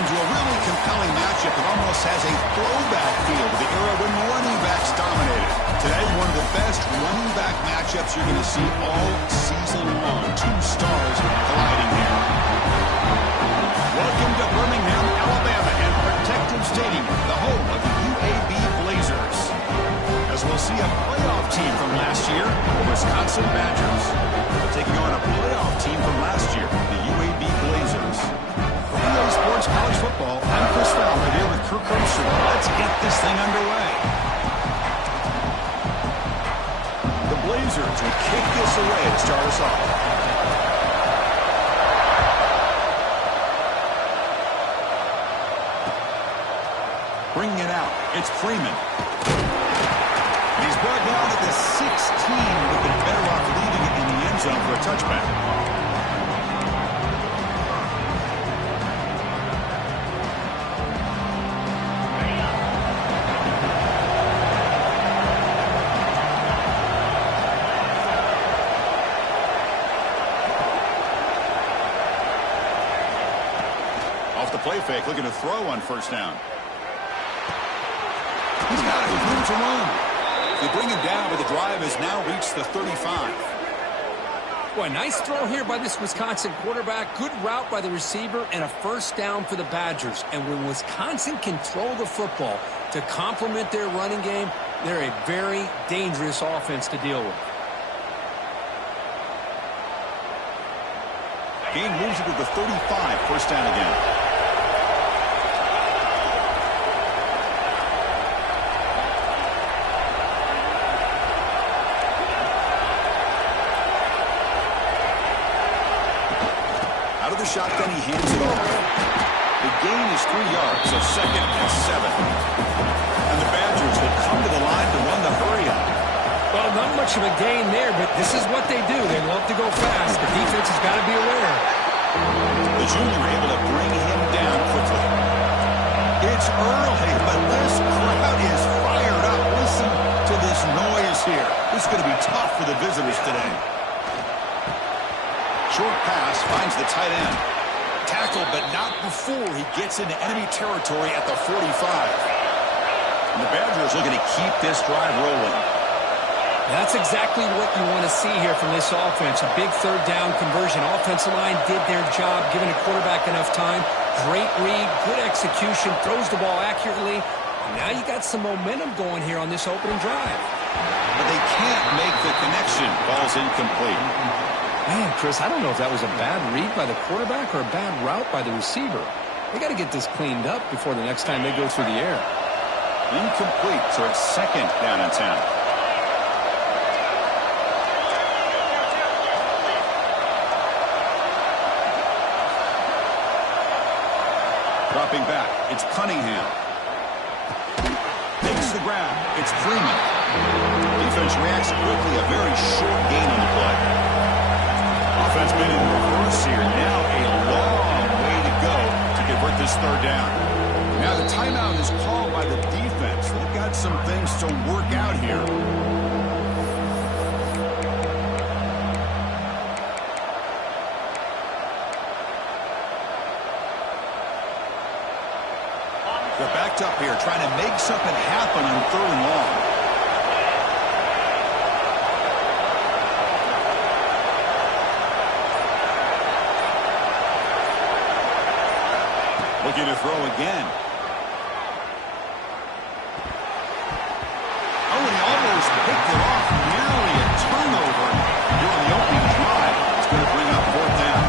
welcome to a really compelling matchup that almost has a throwback feel to the era when running backs dominated. Today, one of the best running back matchups you're going to see all season long. Two stars colliding here. Welcome to Birmingham, Alabama, and Protective Stadium, the home of the UAB Blazers. As we'll see a playoff team from last year, the Wisconsin Badgers, taking on a playoff team from last year, the UAB Blazers. For EA Sports College Football, I'm Chris Fowler here with Kirk Herbstreit. Let's get this thing underway. The Blazers will kick this away to start us off. Bringing it out, it's Freeman. He's brought down to the 16. Would have been better off leaving it in the end zone for a touchback. Off the play fake, looking to throw on first down. He's got it with room to run. They bring him down, but the drive has now reached the 35. Boy, nice throw here by this Wisconsin quarterback. Good route by the receiver and a first down for the Badgers. And when Wisconsin can throw the football to complement their running game, they're a very dangerous offense to deal with. Gain moves it to the 35, first down again. Out of the shotgun, he hands it off. The gain is 3 yards, so second and 7. And the Badgers will come to the line to run the hurry-up. Well, not much of a gain there, but this is what they do. They love to go fast. The defense has got to be aware. The junior able to bring him down quickly. It's early, but this crowd is fired up. Listen to this noise here. This is going to be tough for the visitors today. Short pass finds the tight end. Tackled, but not before he gets into enemy territory at the 45. And the Badgers looking to keep this drive rolling. That's exactly what you want to see here from this offense. A big third down conversion. Offensive line did their job, giving a quarterback enough time. Great read, good execution, throws the ball accurately. And now you got some momentum going here on this opening drive. But they can't make the connection. Ball's incomplete. Man, Chris, I don't know if that was a bad read by the quarterback or a bad route by the receiver. They got to get this cleaned up before the next time they go through the air. Incomplete, so it's second down and 10. Dropping back, it's Cunningham. Takes the grab, it's Freeman. Defense reacts quickly, a very short gain on the play. Offense been in reverse here. Now a long way to go to convert this third down. Now the timeout is called by the defense. They've got some things to work out here. They're backed up here trying to make something happen on third and long. Looking to throw again. Oh, and he almost picked it off. Nearly a turnover here on the opening drive. It's going to bring up fourth down.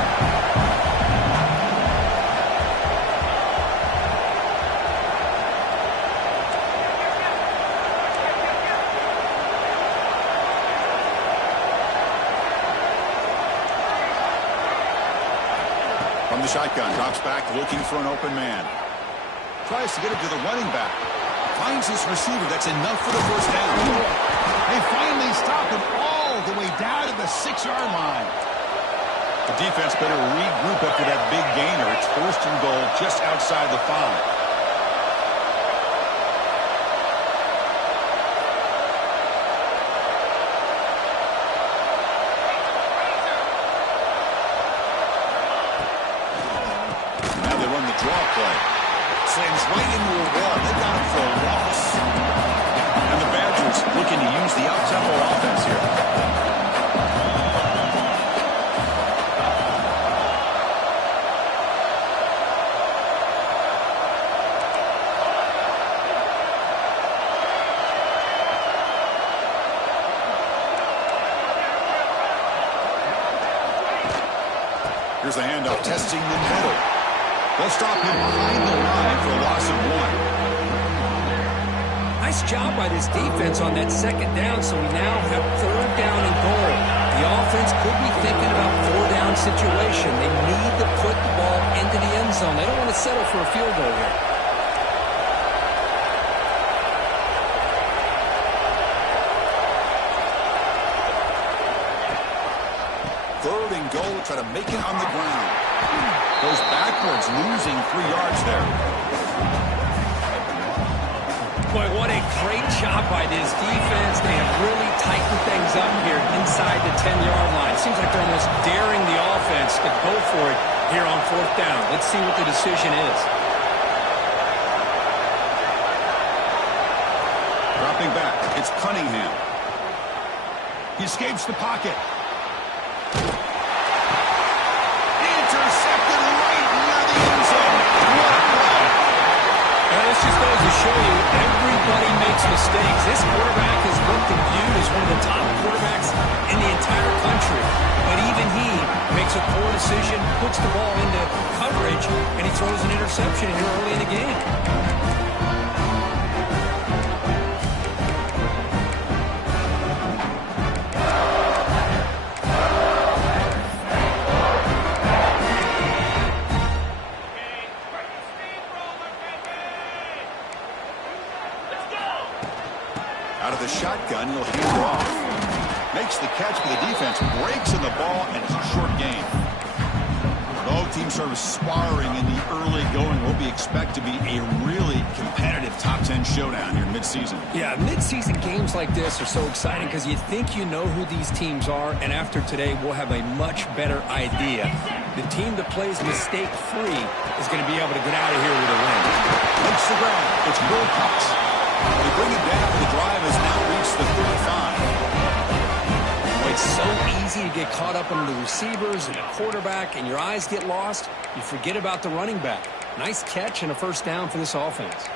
From the shotgun, drops back, looking for an open man. Tries to get it to the running back. Finds his receiver. That's enough for the first down. They finally stop him all the way down to the 6-yard line. The defense better regroup after that big gainer. It's first and goal just outside the 5. Draw play. Slams right into a wall. They got him for a loss. And the Badgers looking to use the up-tempo offense here. Here's the handoff, testing the middle. They'll stop him behind the line for a loss of 1. Nice job by this defense on that second down, so we now have 3rd down and goal. The offense could be thinking about 4-down situation. They need to put the ball into the end zone. They don't want to settle for a field goal here. Try to make it on the ground. Goes backwards, losing 3 yards there. Boy, what a great job by this defense. They have really tightened things up here inside the 10-yard line. Seems like they're almost daring the offense to go for it here on 4th down. Let's see what the decision is. Dropping back, it's Cunningham. He escapes the pocket. Intercepted right near the end zone. What a play. Now, this just goes to show you everybody makes mistakes. This quarterback is looked and viewed as one of the top quarterbacks in the entire country. But even he makes a poor decision, puts the ball into coverage, and he throws an interception here early in the game. Out of the shotgun, he'll hand it off. Makes the catch, but the defense breaks in the ball, and it's a short gain. Both teams sort of sparring in the early going. What we expect to be a really competitive top 10 showdown here in midseason. Yeah, midseason games like this are so exciting because you think you know who these teams are, and after today, we'll have a much better idea. The team that plays mistake-free is going to be able to get out of here with a win. Makes the grab. It's Wilcox. They bring it down. The drive has now reached the 35. Well, it's so easy to get caught up in the receivers and the quarterback, and your eyes get lost. You forget about the running back. Nice catch and a 1st down for this offense.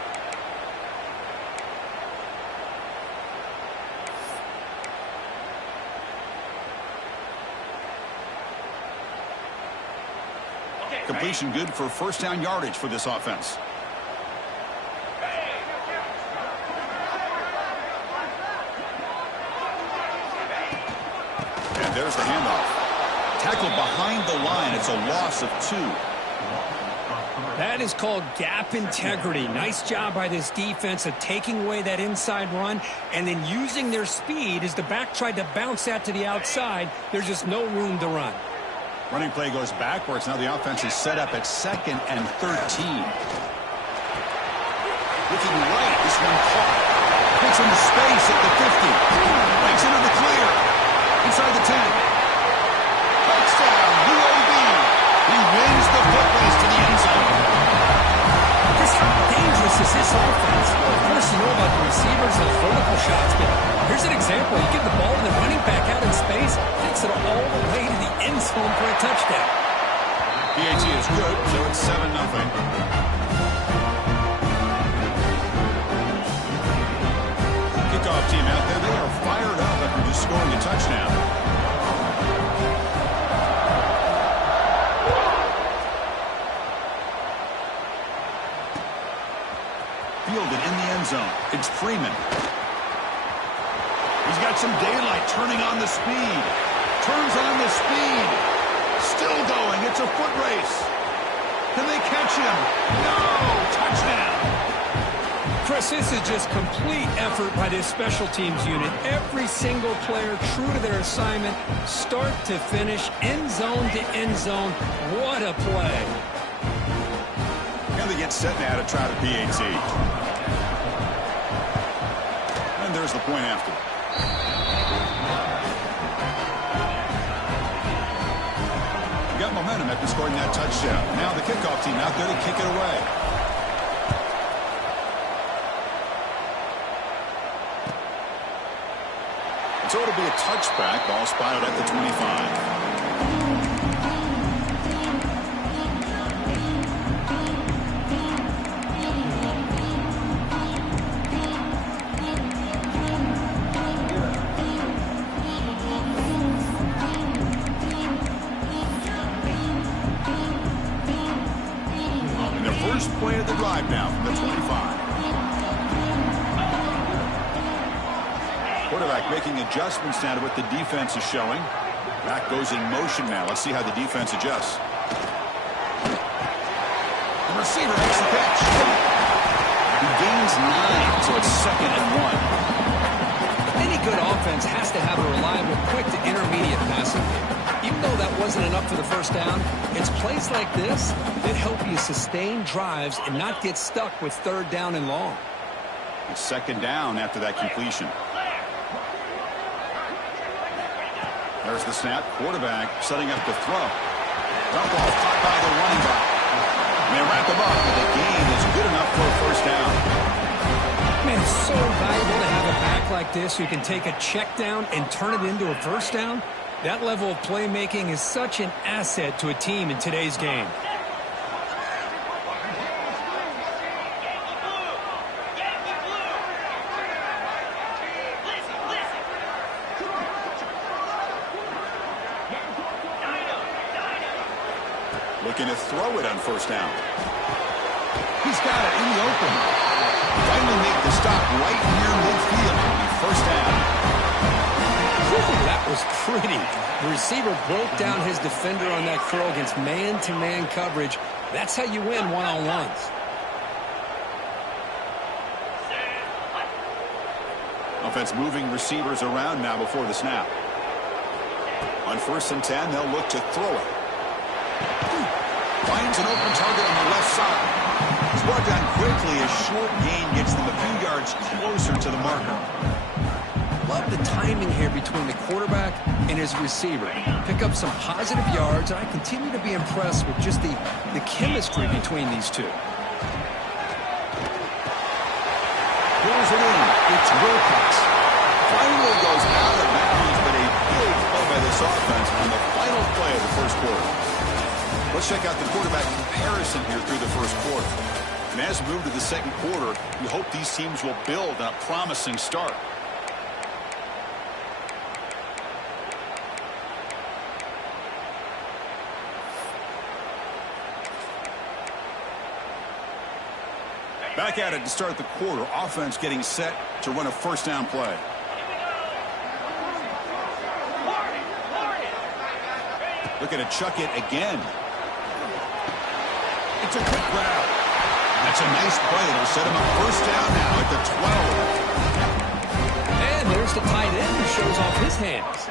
Completion good for 1st down yardage for this offense. There's the handoff. Tackled behind the line. It's a loss of 2. That is called gap integrity. Nice job by this defense of taking away that inside run and then using their speed as the back tried to bounce that to the outside. There's just no room to run. Running play goes backwards. Now the offense is set up at 2nd and 13. Looking right. This one caught. Gets into space at the 50. Breaks into the clear. Inside the 10. Touchdown, UAB. He wins the foot race to the end zone. Just how dangerous is this offense? Well, of course, you know about the receivers and those vertical shots, but here's an example. You give the ball to the running back out in space, takes it all the way to the end zone for a touchdown. PAT is good, so it's 7-0. Kickoff team out there. They are fired up after just scoring a touchdown. Fielded in the end zone. It's Freeman. He's got some daylight, turning on the speed. Turns on the speed. Still going. It's a foot race. Can they catch him? No! Touchdown! Chris, this is just complete effort by this special teams unit. Every single player true to their assignment, start to finish, end zone to end zone. What a play. Now they get set now to try the PAT. And there's the point after. Got momentum after scoring that touchdown. Now the kickoff team out there to kick it away. So it'll be a touchback. Ball spotted at the 25. First play of the drive now from the 25. Quarterback making adjustments now to what the defense is showing. Back goes in motion now. Let's see how the defense adjusts. The receiver makes the catch. He gains 9, so it's 2nd and 1. Any good offense has to have a reliable, quick to intermediate passing game. Even though that wasn't enough for the first down, it's plays like this that help you sustain drives and not get stuck with 3rd down and long. It's 2nd down after that completion. There's the snap. Quarterback setting up the throw. Dump off caught by the running back. And they wrap him up, but the gain is good enough for a first down. Man, it's so valuable to have a back like this who can take a check down and turn it into a first down. That level of playmaking is such an asset to a team in today's game. Looking to throw it on first down. He's got it in the open. Finally make the stop right near midfield. It'll be first down. That was pretty. The receiver broke down his defender on that throw against man-to-man coverage. That's how you win one-on-ones. Offense moving receivers around now before the snap. On 1st and 10, they'll look to throw it. Finds an open target on the left side. It's brought down quickly. A short gain gets them a few yards closer to the marker. Love the timing here between the quarterback and his receiver. Pick up some positive yards, and I continue to be impressed with just the chemistry between these two. Pulls it in. It's Wilcox. Finally goes out of bounds, but a big play by this offense on the final play of the first quarter. Let's check out the quarterback comparison here through the first quarter. And as we move to the second quarter, we hope these teams will build on a promising start. Back at it to start the quarter. Offense getting set to run a first down play. Looking to chuck it again. It's a quick grab. That's a nice play. It'll set him up first down now at the 12. And there's the tight end who shows off his hands.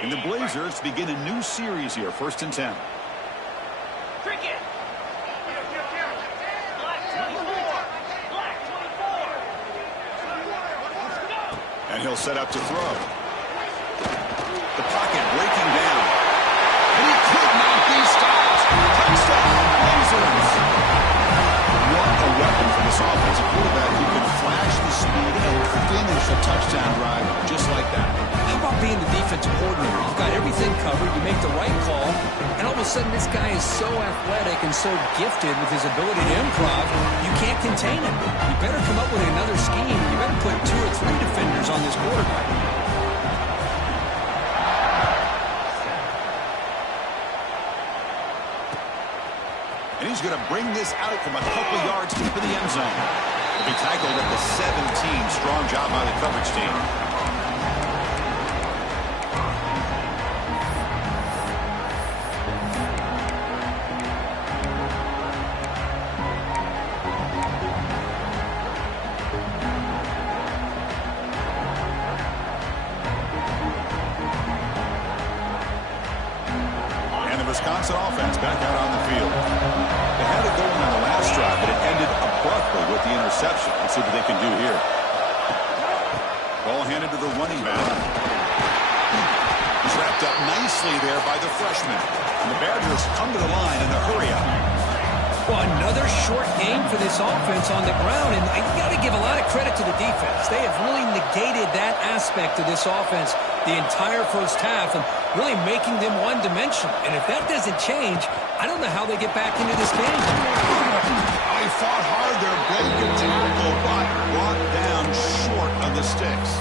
And the Blazers begin a new series here, 1st and 10. And he'll set up to throw. The pocket breaking down. And he could not be stopped. Touchdown, Blazers. What a weapon for this offensive quarterback who can flash the speed and finish a touchdown drive just like that. How about being the defensive coordinator? You've got everything covered. You make the right call. And all of a sudden, this guy is so athletic and so gifted with his ability to improv, you can't contain him. You better come up with another scheme. You better put 2 or 3 defenders on this quarterback. And he's going to bring this out from a couple yards deep in the end zone. He'll be tackled at the 17. Strong job by the coverage team. Wisconsin offense back out on the field. They had it going on the last drive, but it ended abruptly with the interception. see what they can do here. Ball handed to the running back. He's wrapped up nicely there by the freshman. And the Badgers come to the line in a hurry-up. Well, another short game for this offense on the ground, and you got to give a lot of credit to the defense. They have really negated that aspect of this offense the entire first half and really making them one-dimensional. And if that doesn't change, I don't know how they get back into this game. They fought hard there, broken tackle, but brought down short of the sticks.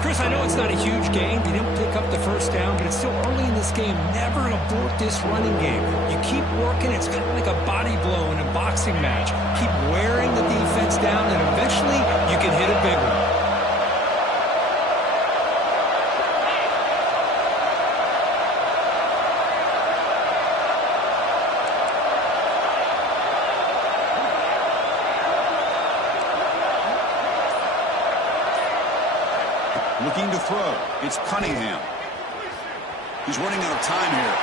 Chris, I know it's not a huge game. They didn't pick up the first down, but it's still early in this game. Never abort this running game. You keep working. It's kind of like a body blow in a boxing match. Keep wearing the defense down, and eventually you can hit a big one. Looking to throw. It's Cunningham. He's running out of time here.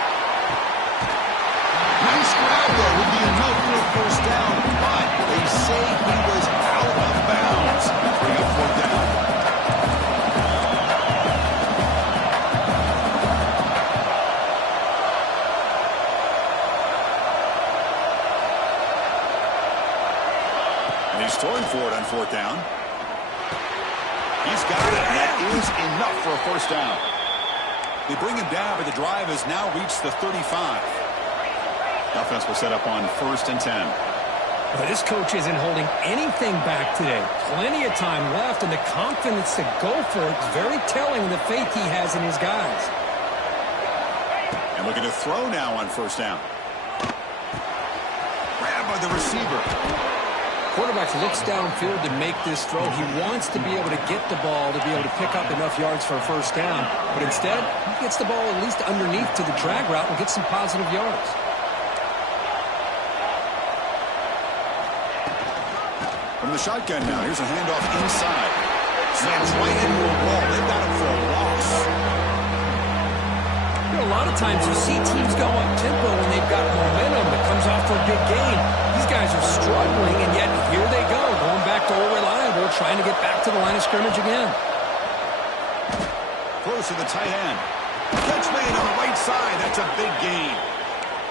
Nice grab, though. Would be enough for a first down, but they say he was out of bounds. Bring up fourth down. And he's throwing for it on fourth down. He's got it, and that is enough for a first down. They bring him down, but the drive has now reached the 35. The offense will set up on 1st and 10. But this coach isn't holding anything back today. Plenty of time left, and the confidence to go for it is very telling of the faith he has in his guys. And looking to throw now on 1st down. Grabbed by the receiver. Quarterback looks downfield to make this throw. He wants to be able to get the ball to be able to pick up enough yards for a first down. But instead, he gets the ball at least underneath to the drag route and gets some positive yards. From the shotgun now, here's a handoff inside. Slams right into a wall. They've got him for a loss. You know, a lot of times you see teams go up tempo when they've got momentum that comes off for a big gain. These guys are struggling, and yet here they go, going back to old reliable, trying to get back to the line of scrimmage again. Close to the tight end. Catch made on the right side. That's a big gain.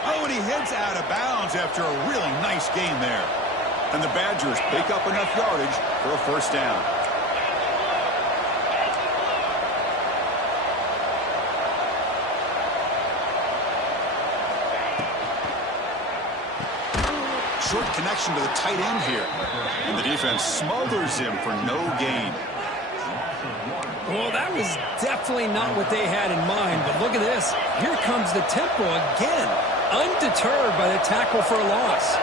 Oh, and he heads out of bounds after a really nice gain there. And the Badgers pick up enough yardage for a first down. Short connection to the tight end here. And the defense smothers him for no gain. Well, that was definitely not what they had in mind, but look at this. Here comes the tempo again, undeterred by the tackle for a loss.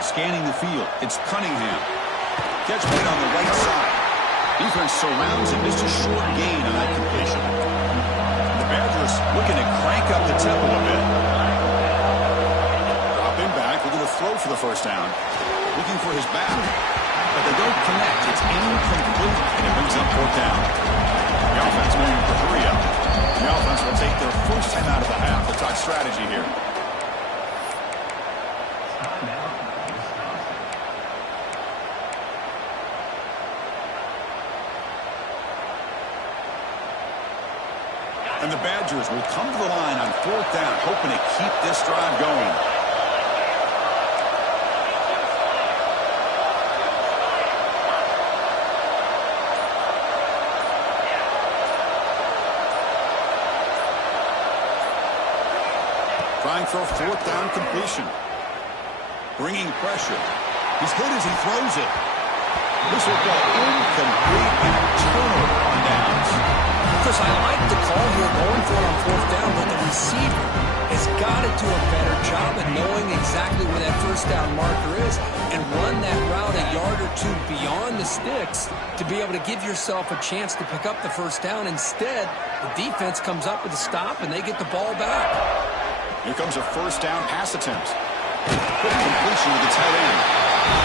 Scanning the field, it's Cunningham. Catch made on the right side. Defense surrounds him. Just a short gain on that completion. The Badgers looking to crank up the tempo a bit. Drop him back, looking to throw for the first down. Looking for his back. But they don't connect. It's incomplete, and it brings up fourth down. The offense going for hurry up. The offense will take their first time out of the half to talk strategy here. And the Badgers will come to the line on fourth down, hoping to keep this drive going. Trying for a fourth down completion. Bringing pressure. He's hit as he throws it. This will go incomplete and a turnover on downs. Chris, I like the call here going for it on fourth down, but the receiver has got to do a better job of knowing exactly where that first down marker is and run that route a yard or two beyond the sticks to be able to give yourself a chance to pick up the first down. Instead, the defense comes up with a stop and they get the ball back. Here comes a first down pass attempt. Quick completion to the tight end.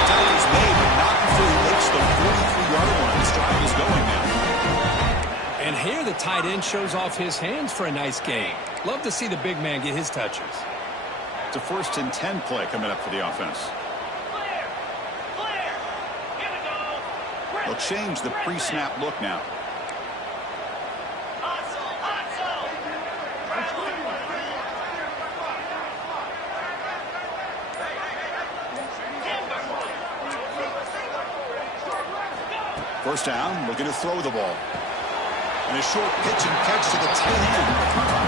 Tackling's made, but not before he makes the 43-yard line. This drive is going now. And here the tight end shows off his hands for a nice gain. Love to see the big man get his touches. It's a 1st and 10 play coming up for the offense. They'll change the pre-snap look now. First down, looking to throw the ball. And a short pitch and catch to the tight end.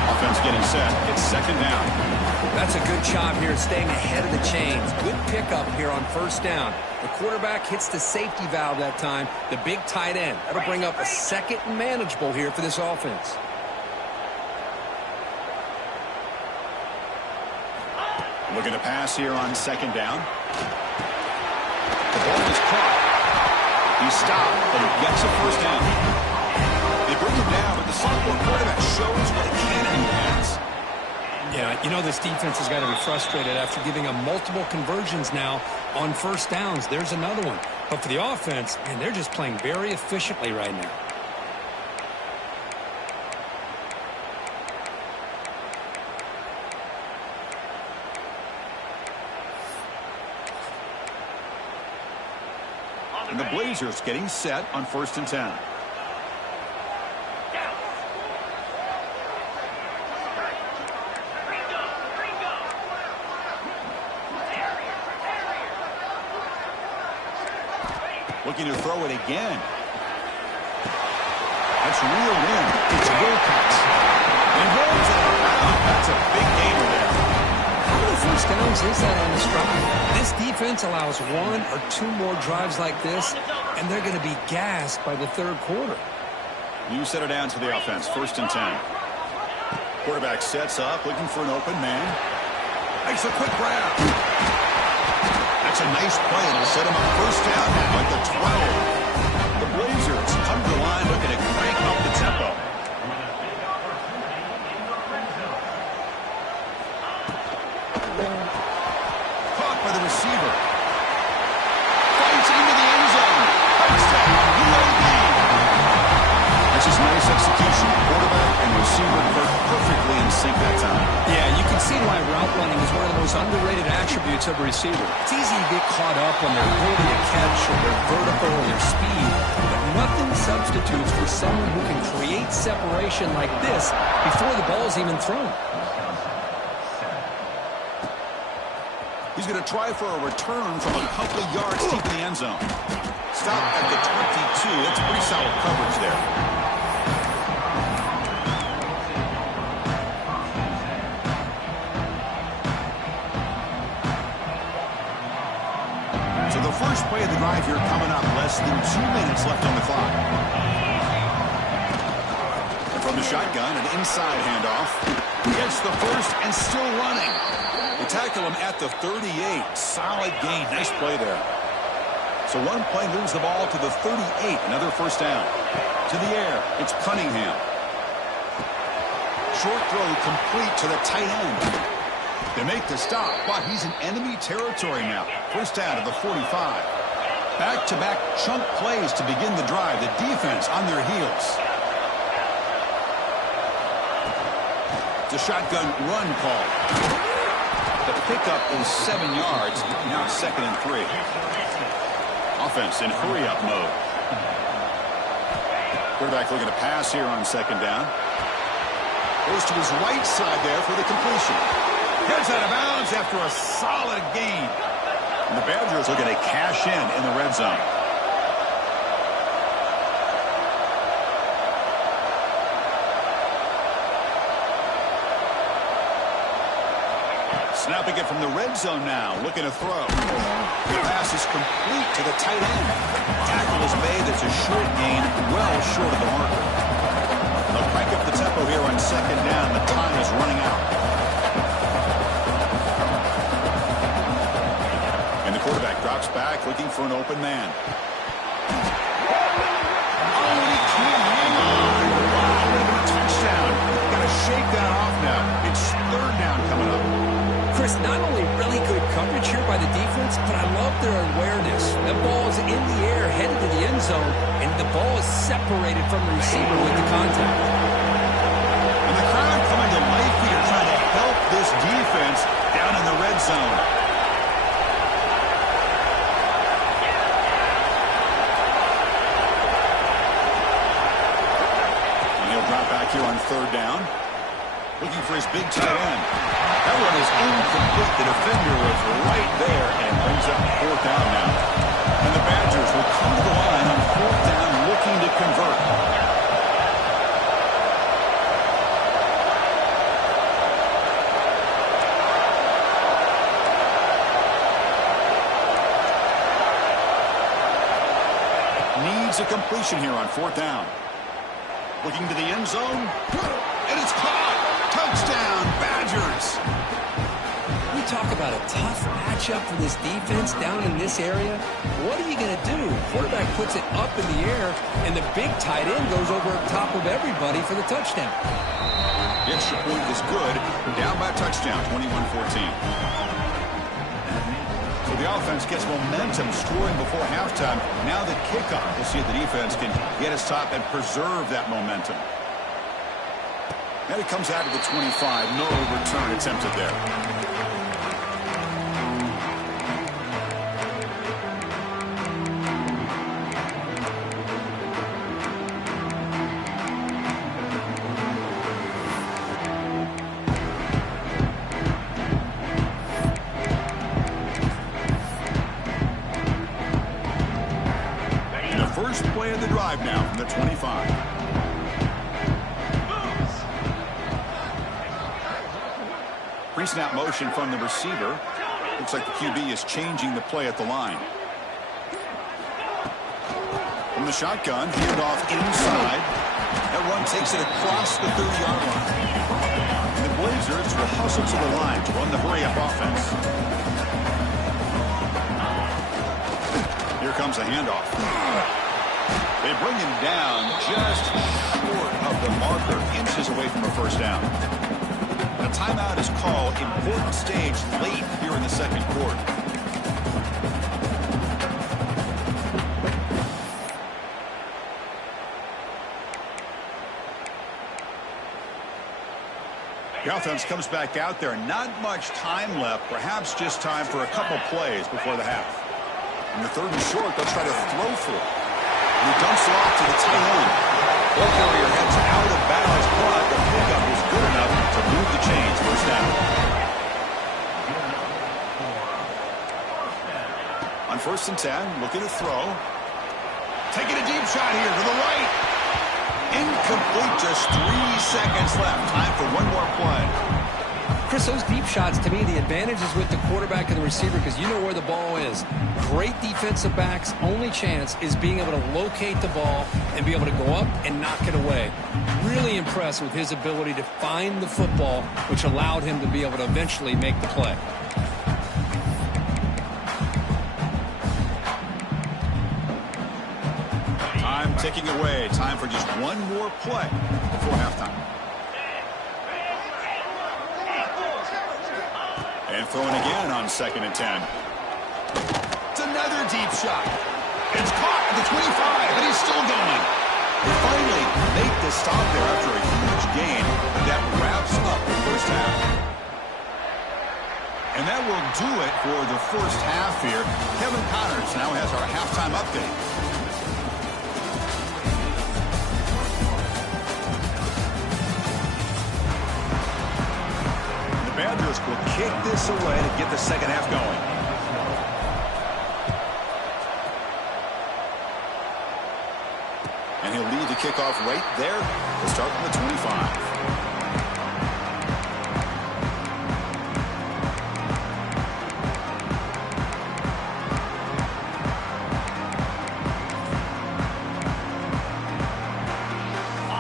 Offense getting set. It's 2nd down. That's a good job here staying ahead of the chains. Good pickup here on 1st down. The quarterback hits the safety valve that time. The big tight end. That'll bring up a 2nd and manageable here for this offense. Looking to pass here on 2nd down. The ball is caught. He stopped, but he gets a 1st down. They bring him down, but the sophomore quarterback shows what a cannon he has. Yeah, you know this defense has got to be frustrated after giving them multiple conversions now on 1st downs. There's another one. But for the offense, man, they're just playing very efficiently right now. And the Blazers getting set on 1st and 10. Looking to throw it again. That's reeled in. It's Wilcox. And rolls out of bounds. That's a big gainer there. How many 1st downs is that on this drive? This defense allows 1 or 2 more drives like this, and they're going to be gassed by the 3rd quarter. You set it down to the offense. 1st and 10. Quarterback sets up, looking for an open man. Makes a quick grab. That's a nice play. It'll set him up 1st down now at the 12. The Blazers come to the line looking to crank up the tempo. Caught by the receiver. Fights into the end zone. Touchdown, UAB. That's just nice execution. Quarterback and receiver worked perfectly in sync that time. Yeah, you can see why route running is one of the most underrated attributes of a receiver. It's easy to get caught up on their ability to catch or their vertical or their speed, but nothing substitutes for someone who can create separation like this before the ball is even thrown. He's going to try for a return from a couple of yards deep in the end zone. Stop at the 22. That's pretty solid coverage there. So the first play of the drive here coming up. Less than 2 minutes left on the clock. And from the shotgun, an inside handoff. Gets the first and still running. They tackle him at the 38. Solid gain. Nice play there. So one play moves the ball to the 38. Another 1st down. To the air. It's Cunningham. Short throw complete to the tight end. They make the stop, but he's in enemy territory now. 1st down to the 45. Back-to-back chunk plays to begin the drive. The defense on their heels. It's a shotgun run call. The pickup is 7 yards. Now 2nd and 3. Offense in hurry-up mode. Quarterback looking to pass here on 2nd down. Goes to his right side there for the completion. Heads out of bounds after a solid gain. And the Badgers looking to cash in the red zone. Snapping it from the red zone now, looking to throw. The pass is complete to the tight end. Tackle is made. That's a short gain, well short of the marker. They'll crank up the tempo here on 2nd down. The time is running out. And the quarterback drops back, looking for an open man. Oh, he can't hang on. Wow, what a touchdown. Got to shake that off now. It's 3rd down coming up. Chris, not only really good coverage here by the defense, but I love their awareness. That ball is in the air, headed to the end zone, and the ball is separated from the receiver with the contact. And the crowd coming to life here, trying to help this defense down in the red zone. And he'll drop back here on third down. Looking for his big tight end. That one is incomplete. The defender was right there and brings up fourth down now. And the Badgers will come to the line on fourth down looking to convert. Needs a completion here on fourth down. Looking to the end zone. And it's caught. Touchdown, Badgers. We talk about a tough matchup for this defense down in this area. What are you going to do? Quarterback puts it up in the air, and the big tight end goes over top of everybody for the touchdown. The extra point is good. Down by a touchdown, 21-14. So the offense gets momentum scoring before halftime. Now the kickoff. We'll see if the defense can get his top and preserve that momentum. And it comes out of the 25. No return attempted there. And the first play of the drive now from the 25. Pre-snap motion from the receiver. Looks like the QB is changing the play at the line. From the shotgun, handoff inside. That run takes it across the 30-yard line. And the Blazers will hustle to the line to run the hurry-up offense. Here comes a handoff. They bring him down just short of the marker, inches away from a first down. A timeout is called. Important stage late here in the second quarter. The offense comes back out there. Not much time left. Perhaps just time for a couple plays before the half. In the third and short, they'll try to throw for it. And he dumps it off to the tight end. Ball carrier heads out of bounds, but the pickup is good enough to move the chains. First down. On 1st and 10, looking to throw. Taking a deep shot here to the right. Incomplete, just 3 seconds left. Time for one more play. Chris, those deep shots, to me, the advantage is with the quarterback and the receiver because you know where the ball is. Great defensive backs' only chance is being able to locate the ball and be able to go up and knock it away. Really impressed with his ability to find the football, which allowed him to be able to eventually make the play. Time ticking away. Time for just one more play before halftime. And throwing again on 2nd and 10. It's another deep shot. It's caught at the 25, and he's still going. They finally make the stop there after a huge gain. That wraps up the first half. And that will do it for the first half here. Kevin Connors now has our halftime update. Badgers will kick this away to get the second half going. And he'll lead the kickoff right there to start from the 25.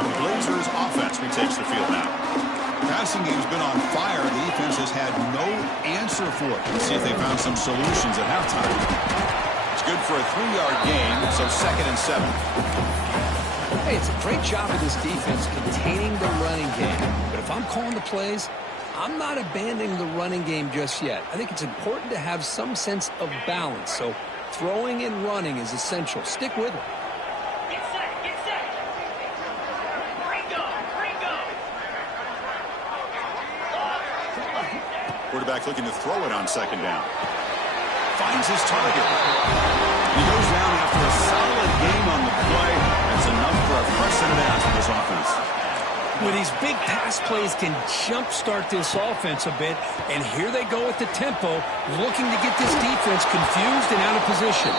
The Blazers offense retakes the field now. Passing game's been on fire. The defense has had no answer for it. Let's see if they found some solutions at halftime. It's good for a 3-yard gain, so 2nd and 7. Hey, it's a great job of this defense containing the running game. But if I'm calling the plays, I'm not abandoning the running game just yet. I think it's important to have some sense of balance. So throwing and running is essential. Stick with it. Get set, get set. Bring go. Quarterback looking to throw it on second down. Finds his target. He goes down after a solid game on the play. That's enough for a fresh set of downs for this offense. Well, these big pass plays can jumpstart this offense a bit, and here they go at the tempo, looking to get this defense confused and out of position.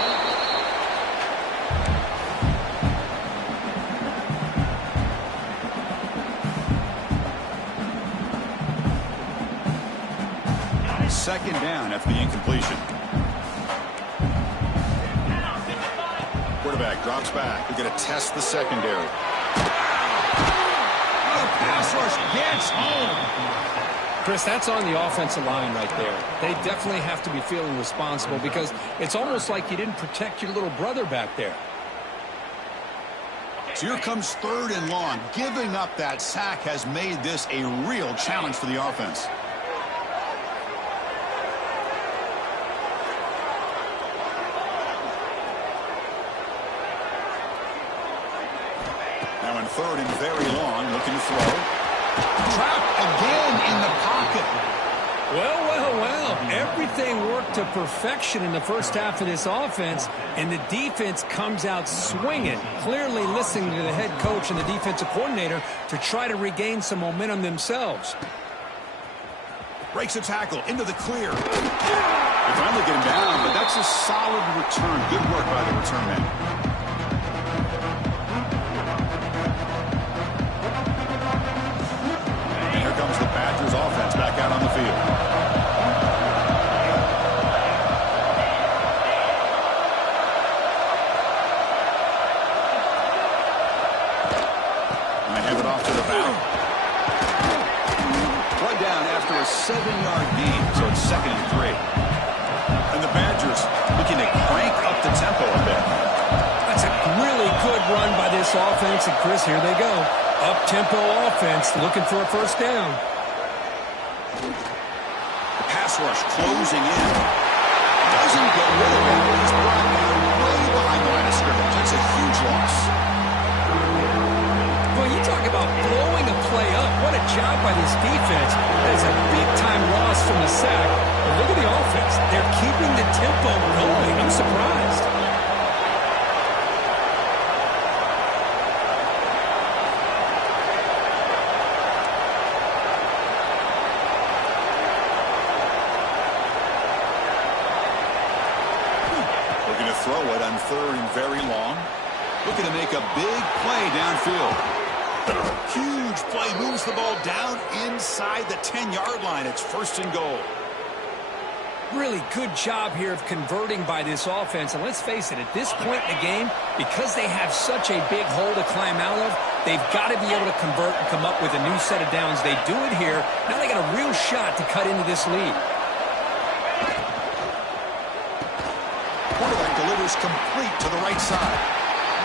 Second down after the incompletion. Quarterback drops back. We're going to test the secondary. Pass rush gets home. Chris, that's on the offensive line right there. They definitely have to be feeling responsible because it's almost like you didn't protect your little brother back there. So here comes third and long. Giving up that sack has made this a real challenge for the offense. Now in third and very long, looking to throw. Trapped again in the pocket. Well. Everything worked to perfection in the first half of this offense, and the defense comes out swinging, clearly listening to the head coach and the defensive coordinator to try to regain some momentum themselves. Breaks a tackle into the clear. They finally get him down, but that's a solid return. Good work by the return man. Comes the Badgers offense back out on the field. And they hand it off to the back. One down after a 7-yard gain, so it's 2nd and 3. And the Badgers looking to crank up the tempo a bit. That's a really good run by this offense, and Chris, here they go. Up-tempo offense looking for a first down. The pass rush closing in. Doesn't get rid of it. He's brought down way behind the line of scrimmage. That's a huge loss. Well, you talk about blowing a play up. What a job by this defense. That's a big-time loss from the sack. But look at the offense. They're keeping the tempo going. I'm surprised. Throw it on third and very long. Looking to make a big play downfield. Huge play, moves the ball down inside the 10-yard line. It's 1st and goal. Really good job here of converting by this offense. And let's face it, at this point in the game, because they have such a big hole to climb out of, they've got to be able to convert and come up with a new set of downs. They do it here. Now they got a real shot to cut into this lead. Quarterback delivers complete to the right side.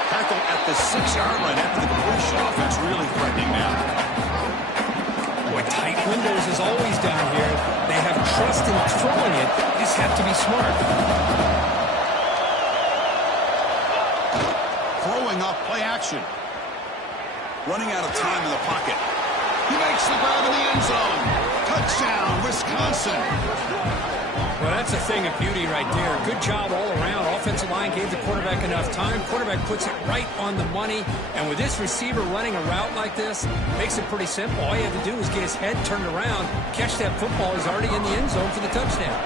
Tackle at the 6-yard line after the completion. Offense really threatening now. Boy, tight windows as always down here. They have trust in throwing it. They just have to be smart. Throwing up play action. Running out of time in the pocket. He makes the grab in the end zone. Touchdown, Wisconsin. Well, that's a thing of beauty right there. Good job all around. Offensive line gave the quarterback enough time. Quarterback puts it right on the money. And with this receiver running a route like this, makes it pretty simple. All you have to do is get his head turned around, catch that football. He's already in the end zone for the touchdown.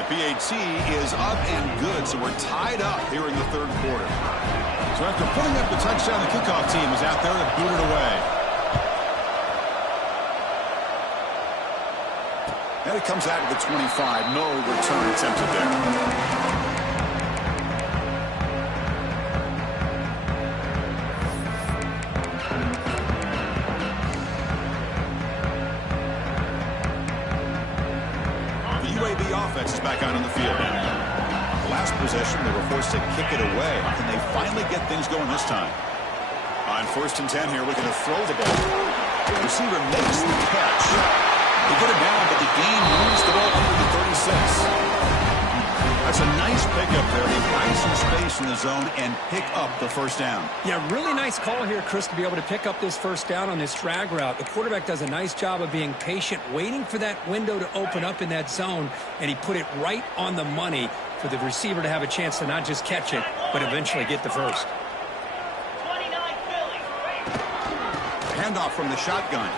The PAT is up and good, so we're tied up here in the third quarter. So after putting up the touchdown, the kickoff team is out there to boot it away. And it comes out of the 25. No return attempted there. The UAB offense is back out on the field. Last possession, they were forced to kick it away. Can they finally get things going this time? On 1st and 10 here, looking to throw the ball. Receiver makes the catch. They get it down, but the gain moves the ball under the 36. That's a nice pickup there. They find some space in the zone and pick up the first down. Yeah, really nice call here, Chris, to be able to pick up this first down on this drag route. The quarterback does a nice job of being patient, waiting for that window to open up in that zone, and he put it right on the money for the receiver to have a chance to not just catch it, but eventually get the first. 29 Philly. Handoff from the shotgun.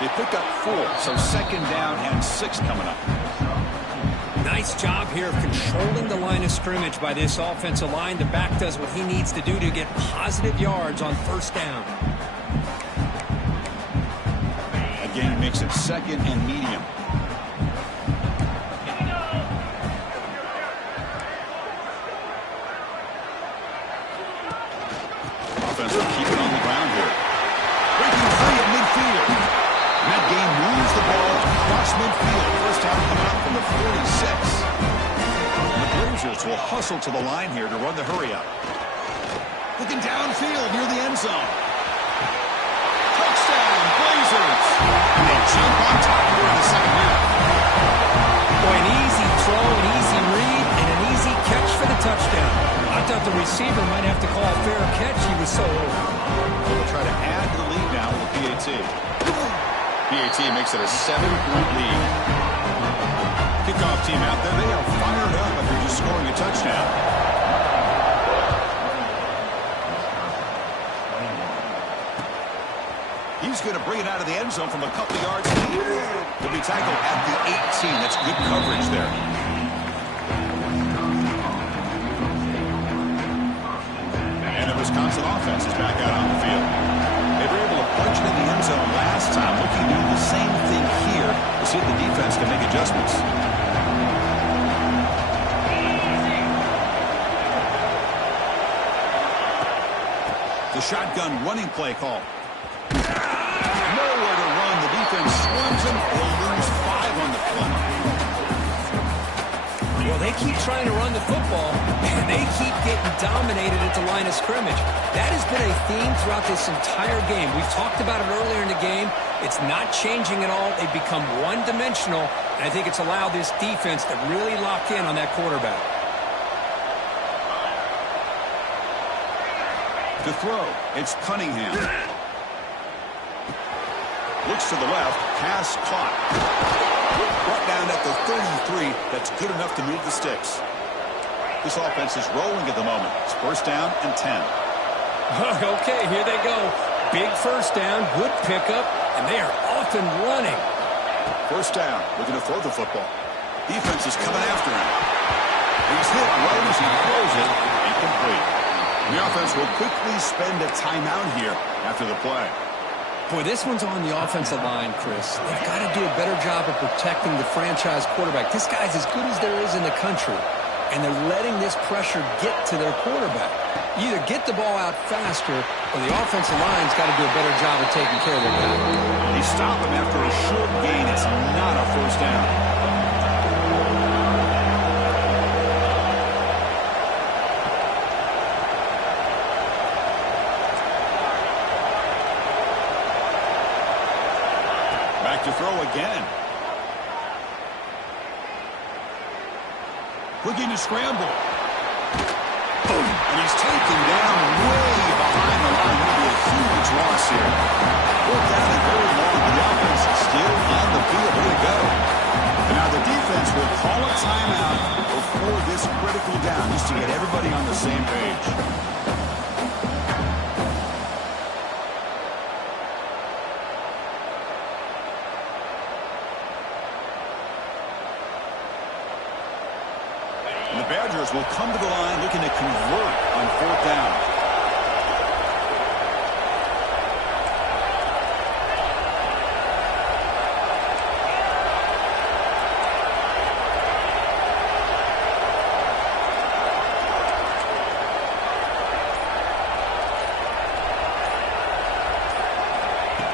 They pick up 4, so second down and 6 coming up. Nice job here of controlling the line of scrimmage by this offensive line. The back does what he needs to do to get positive yards on first down. Again, makes it second and medium. Offense will keep it on the ground here. Breaking free at midfield. And that game moves the ball across midfield. First down coming up from the 46. And the Blazers will hustle to the line here to run the hurry up. Looking downfield near the end zone. Touchdown, Blazers. And they jump on top here in the second half. Boy, an easy throw, an easy read, and an easy catch for the touchdown. I thought the receiver might have to call a fair catch. He was so open. They'll try to add to the lead now with a PAT. PAT makes it a 7-point lead. Kickoff team out there. They are fired up after just scoring a touchdown. He's going to bring it out of the end zone from a couple yards deep. He'll be tackled at the 18. That's good coverage there. And the Wisconsin offense is back out on the field. They were able to punch it in the end zone last time. Looking to do the same thing here to see if the defense can make adjustments. The shotgun running play call. Nowhere to run. The defense swarms him. They'll lose 5 on the play. Well, they keep trying to run the football, and they keep getting dominated at the line of scrimmage. That has been a theme throughout this entire game. We've talked about it earlier in the game. It's not changing at all. They've become one-dimensional, and I think it's allowed this defense to really lock in on that quarterback. To throw, it's Cunningham. Looks to the left, pass caught. Brought down at the 33, that's good enough to move the sticks. This offense is rolling at the moment. It's first down and 10. Okay, here they go. Big first down, good pickup, and they are off and running. First down, looking to throw the football. Defense is coming after him. He's hit right as he throws it, incomplete. The offense will quickly spend a timeout here after the play. Boy, this one's on the offensive line, Chris. They've got to do a better job of protecting the franchise quarterback. This guy's as good as there is in the country, and they're letting this pressure get to their quarterback. You either get the ball out faster, or the offensive line's got to do a better job of taking care of their guy. They stop him after a short gain. It's not a first down. To throw again. Looking to scramble. Boom. And he's taken down way behind the line. Going to be a huge loss here. Fourth down and very long. The offense is still on the field. Here we go. And now the defense will call a timeout before this critical down just to get everybody on the same page. The Badgers will come to the line looking to convert on fourth down.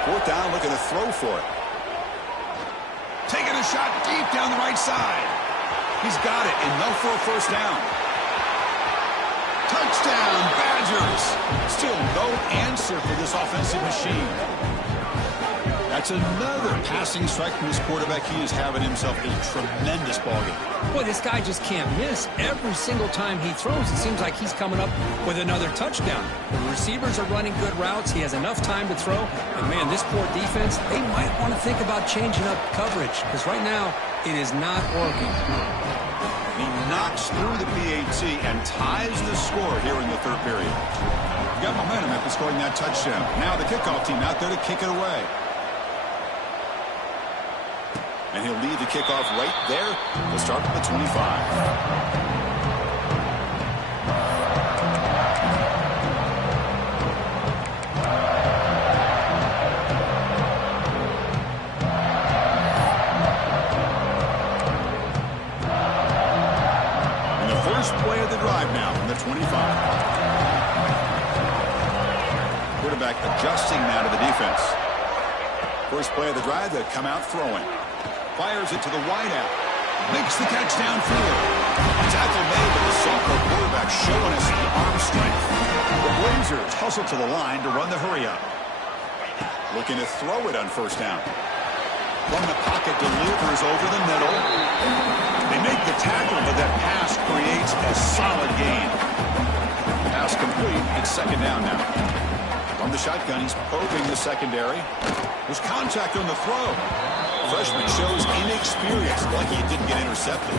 Fourth down, looking to throw for it. Taking a shot deep down the right side. He's got it, enough for a first down. Touchdown, Badgers. Still no answer for this offensive machine. That's another passing strike from this quarterback. He is having himself a tremendous ballgame. Boy, this guy just can't miss. Every single time he throws, it seems like he's coming up with another touchdown. The receivers are running good routes. He has enough time to throw. And, man, this poor defense, they might want to think about changing up coverage because right now it is not working. He knocks through the PAT and ties the score here in the third period. You got momentum after scoring that touchdown. Now the kickoff team out there to kick it away. And he'll lead the kickoff right there. We'll start at the 25. And the first play of the drive now from the 25. Quarterback adjusting now to the defense. First play of the drive, they come out throwing. Fires it to the wideout. Makes the catch downfield. Tackle made by the sophomore quarterback, showing us the arm strength. The Blazers hustle to the line to run the hurry-up. Looking to throw it on first down. From the pocket, delivers over the middle. They make the tackle, but that pass creates a solid gain. Pass complete. It's second down now. From the shotgun, he's probing the secondary. There's contact on the throw. Freshman shows inexperience, like he didn't get intercepted.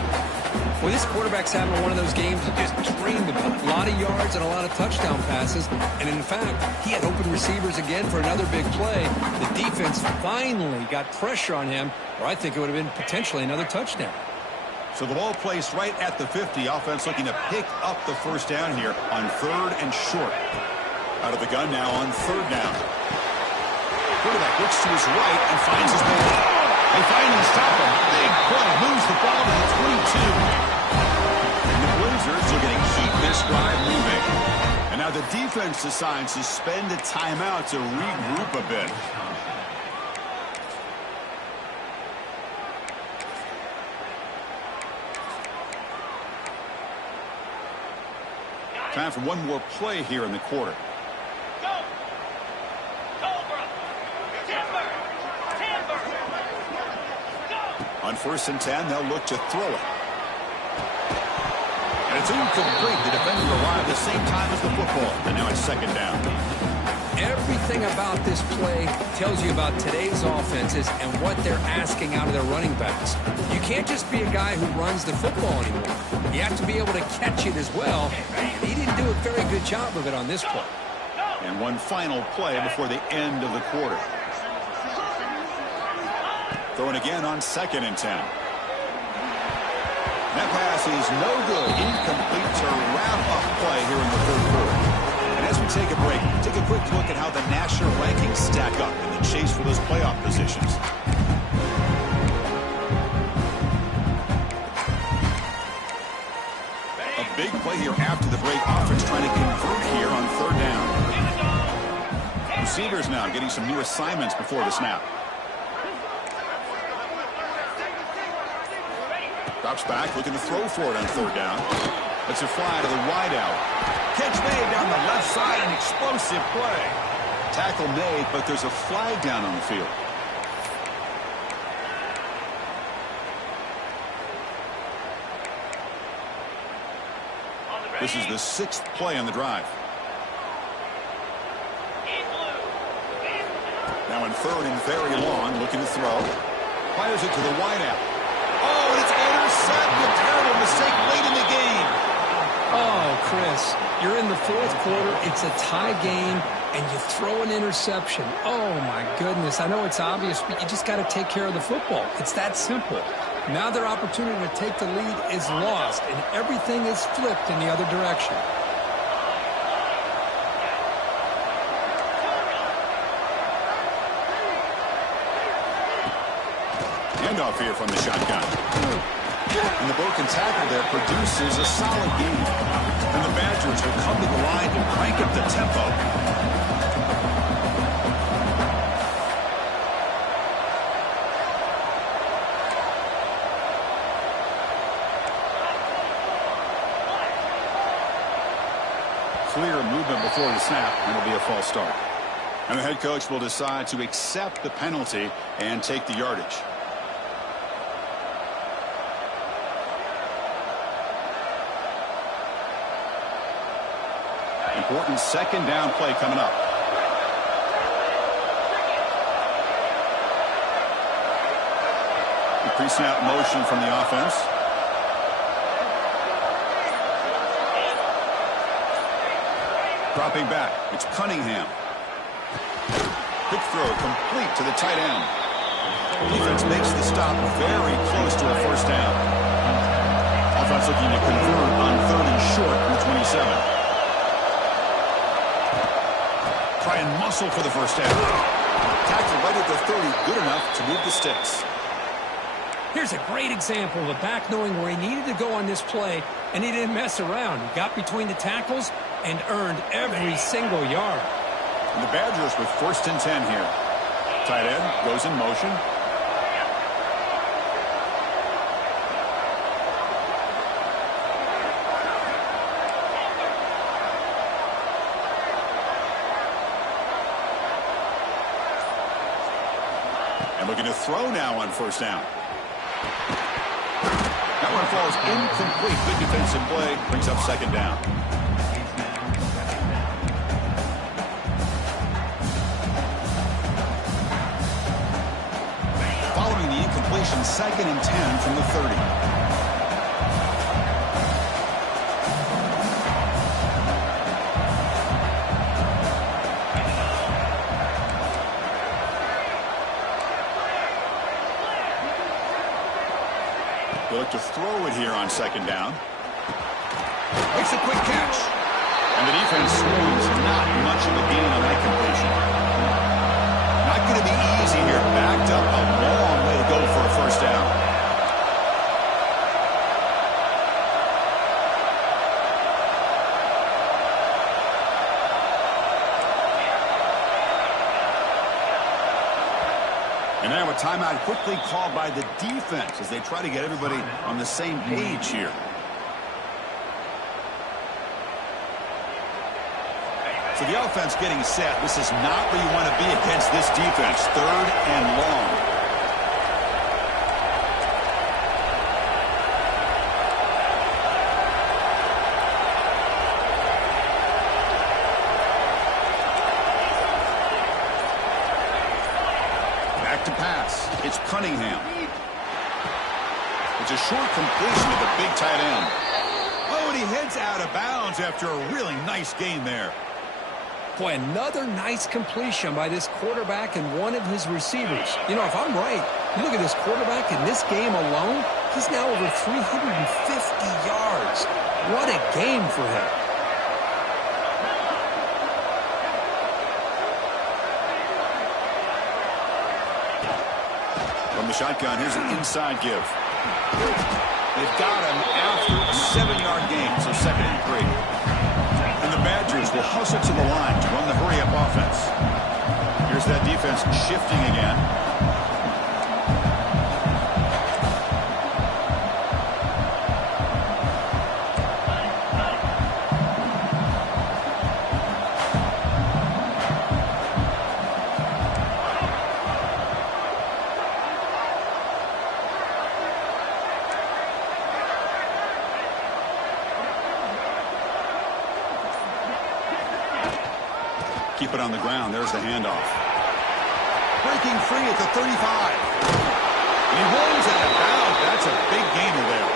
Well, this quarterback's having one of those games that just dreamed about. A lot of yards and a lot of touchdown passes. And in fact, he had open receivers again for another big play. The defense finally got pressure on him, or I think it would have been potentially another touchdown. So the ball placed right at the 50. Offense looking to pick up the first down here on third and short. Out of the gun now on third down. Quarterback looks to his right and finds his man. They finally stop him. Big play. Moves the ball to the 22. And the Blazers are going to keep this drive moving. And now the defense decides to spend a timeout to regroup a bit. Time for one more play here in the quarter. On 1st and 10, they'll look to throw it. And it's incomplete. The defender arrived at the same time as the football. And now it's second down. Everything about this play tells you about today's offenses and what they're asking out of their running backs. You can't just be a guy who runs the football anymore. You have to be able to catch it as well. He didn't do a very good job of it on this play. And one final play before the end of the quarter. Throwing again on 2nd and 10. That pass is no good. Incomplete to wrap up play here in the third quarter. And as we take a break, take a quick look at how the national rankings stack up in the chase for those playoff positions. A big play here after the break. Offense trying to convert here on third down. Receivers now getting some new assignments before the snap. Drops back, looking to throw for it on third down. Let's a fly to the wideout. Catch made down the left side, an explosive play. Tackle made, but there's a flag down on the field. This is the 6th play on the drive. Now in third and very long, looking to throw. Fires it to the wideout. Oh, and it's intercepted. Terrible mistake late in the game. Oh, Chris, you're in the fourth quarter. It's a tie game, and you throw an interception. Oh, my goodness. I know it's obvious, but you just got to take care of the football. It's that simple. Now their opportunity to take the lead is lost, and everything is flipped in the other direction. Handoff here from the shotgun. And the broken tackle there produces a solid gain. And the Badgers will come to the line to crank up the tempo. clear movement before the snap, and it'll be a false start. And the head coach will decide to accept the penalty and take the yardage. Important second down play coming up. The pre-snap motion from the offense. Dropping back, it's Cunningham. Quick throw complete to the tight end. Defense makes the stop very close to a first down. Offense looking to convert on 3rd and short from the 27. Try and muscle for the first down. Tackle right at the 30, good enough to move the sticks. Here's a great example of a back knowing where he needed to go on this play, and he didn't mess around. He got between the tackles and earned every single yard. And the Badgers with 1st and 10 here. Tight end goes in motion. And looking to throw now on 1st down. That one falls incomplete. Good defensive play. Brings up 2nd down. Following the incompletion, 2nd and 10 from the 30. They look to throw it here on 2nd down. Makes a quick catch. And the defense swings. Not much of a gain on that completion. Not going to be easy here. Backed up a long way to go for a first down. And now a timeout quickly called by the defense as they try to get everybody on the same page here. So the offense getting set. This is not where you want to be against this defense. 3rd and long. Back to pass. It's Cunningham. It's a short completion to the big tight end. Oh, and he heads out of bounds after a really nice gain there. Boy, another nice completion by this quarterback and one of his receivers. You know, if I'm right, you look at this quarterback in this game alone, he's now over 350 yards. What a game for him. From the shotgun, here's an inside give. They've got him after a 7-yard gain, so 2nd and 3. And the Badgers will hustle to the line to run the hurry-up offense. Here's that defense shifting again. Keep it on the ground. There's the handoff. Breaking free at the 35. And he rolls it out of bounds. That's a big gainer there.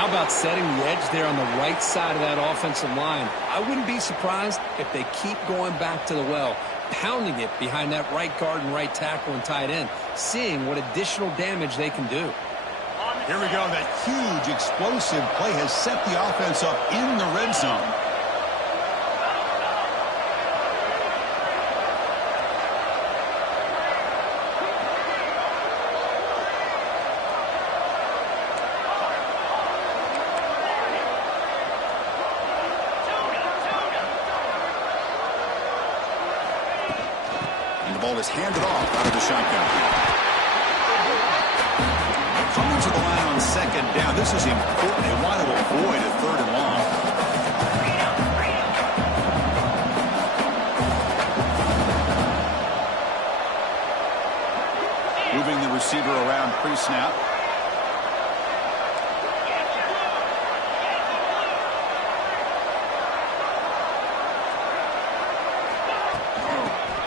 How about setting the edge there on the right side of that offensive line? I wouldn't be surprised if they keep going back to the well, pounding it behind that right guard and right tackle and tight end, seeing what additional damage they can do. Here we go. That huge explosive play has set the offense up in the red zone. Ball is handed off out of the shotgun. Coming to the line on 2nd down. This is important. They want to avoid a 3rd and long. receiver around pre-snap.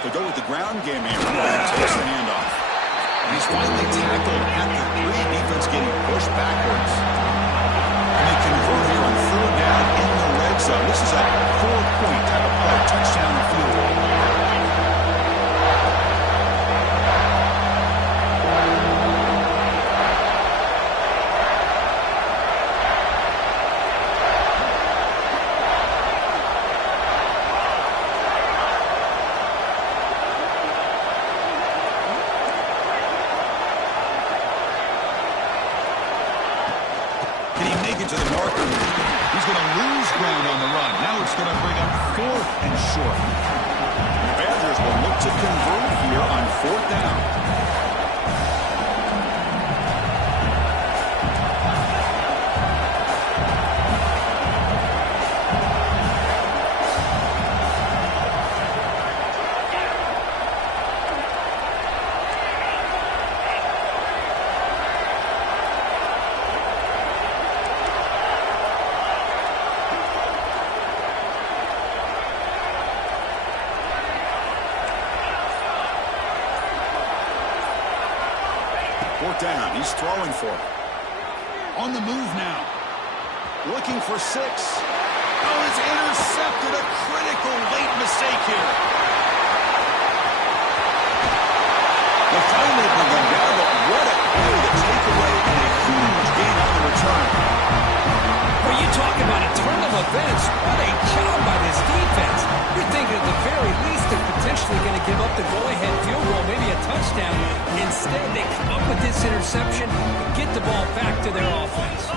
To go with the ground game here. Takes the handoff. And he's finally tackled at the 3. Defense getting pushed backwards. And they convert here on 3rd down in the red zone. This is a 4-point type of play. Touchdown and field goal. To the marker. He's going to lose ground on the run. Now it's going to bring up 4th and short. The Badgers will look to convert here on 4th down. Down. He's throwing for it. On the move now. Looking for 6. Oh, it's intercepted. A critical late mistake here. They finally bring him down, but what a play to take away and a huge gain on the return. Well, you talk about a turn of events. What a job by this defense. You're thinking at the very least they're potentially going to give up the go-ahead field goal, maybe a touchdown. Instead, they come up with this interception and get the ball back to their offense.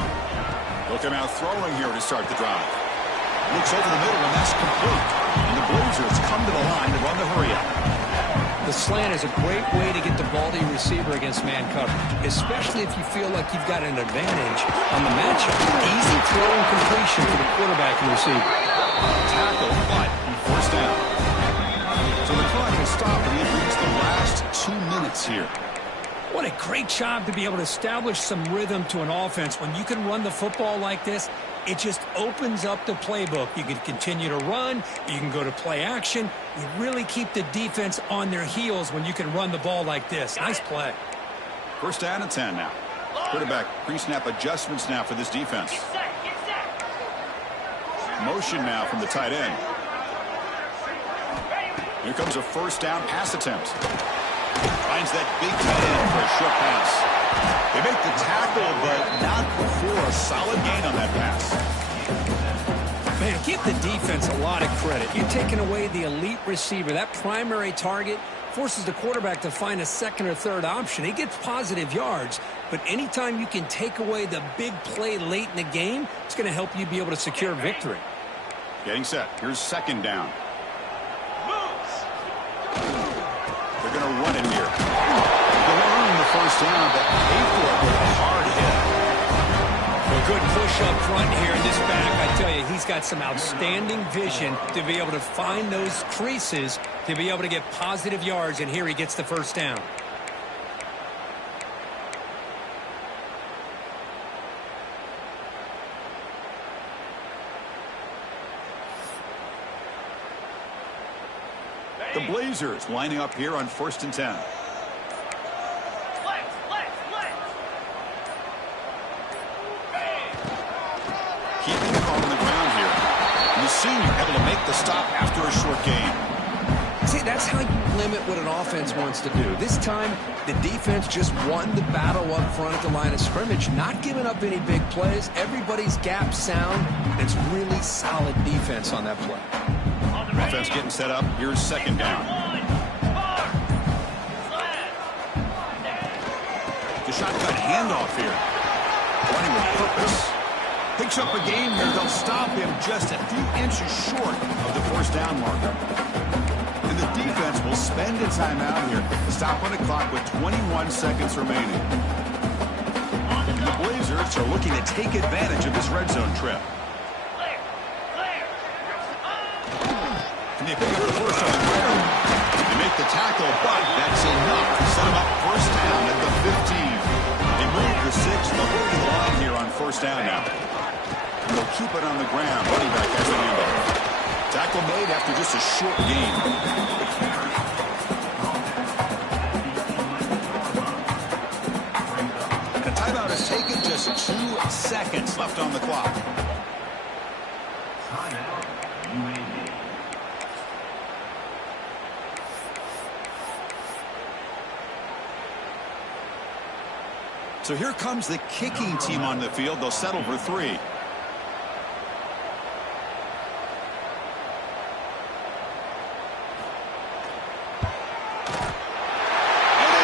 Look him out throwing here to start the drive. Looks over the middle, and that's complete. And the Blazers come to the line to run the hurry-up. The slant is a great way to get the ball to your receiver against man coverage, especially if you feel like you've got an advantage on the matchup. Easy throw and completion for the quarterback and receiver. Tackle, but forced down. So the clock has stopped, and we've reached the last 2 minutes here. What a great job to be able to establish some rhythm to an offense. When you can run the football like this, it just opens up the playbook. You can continue to run. You can go to play action. You really keep the defense on their heels when you can run the ball like this. Nice play. 1st down and 10 now. Quarterback pre-snap adjustments now for this defense. Motion now from the tight end. Here comes a 1st down pass attempt. Finds that big tight end for a short pass. They make the tackle, but not before a solid gain on that pass. Man, give the defense a lot of credit. You're taking away the elite receiver. That primary target forces the quarterback to find a 2nd or 3rd option. He gets positive yards, but anytime you can take away the big play late in the game, it's going to help you be able to secure victory. Getting set. Here's 2nd down. They're going to run it here. They'll earn the 1st down, but pay for it with a hard hit. A good push up front here in this back. I tell you, he's got some outstanding vision to be able to find those creases, to be able to get positive yards, and here he gets the 1st down. The Blazers lining up here on 1st and 10. Keeping it on the ground here. And the senior able to make the stop after a short gain. See, that's how you limit what an offense wants to do. This time, the defense just won the battle up front at the line of scrimmage, not giving up any big plays. Everybody's gap sound. It's really solid defense on that play. Offense getting set up. Here's 2nd down. The shotgun handoff here. Running with purpose. Picks up a game here. They'll stop him just a few inches short of the 1st down marker. And the defense will spend a timeout here. Stop on the clock with 21 seconds remaining. And the Blazers are looking to take advantage of this red zone trip. And they pick up the 1st on the ground. They make the tackle, but that's enough to set them up 1st down at the first down now. And they'll keep it on the ground. Running back has the handle. Tackle made after just a short gain. And a timeout is taken. Just 2 seconds left on the clock. So here comes the kicking team on the field. They'll settle for 3. And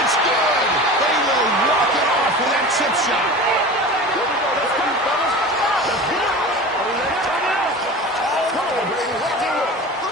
it's good. They will walk it off with that chip shot.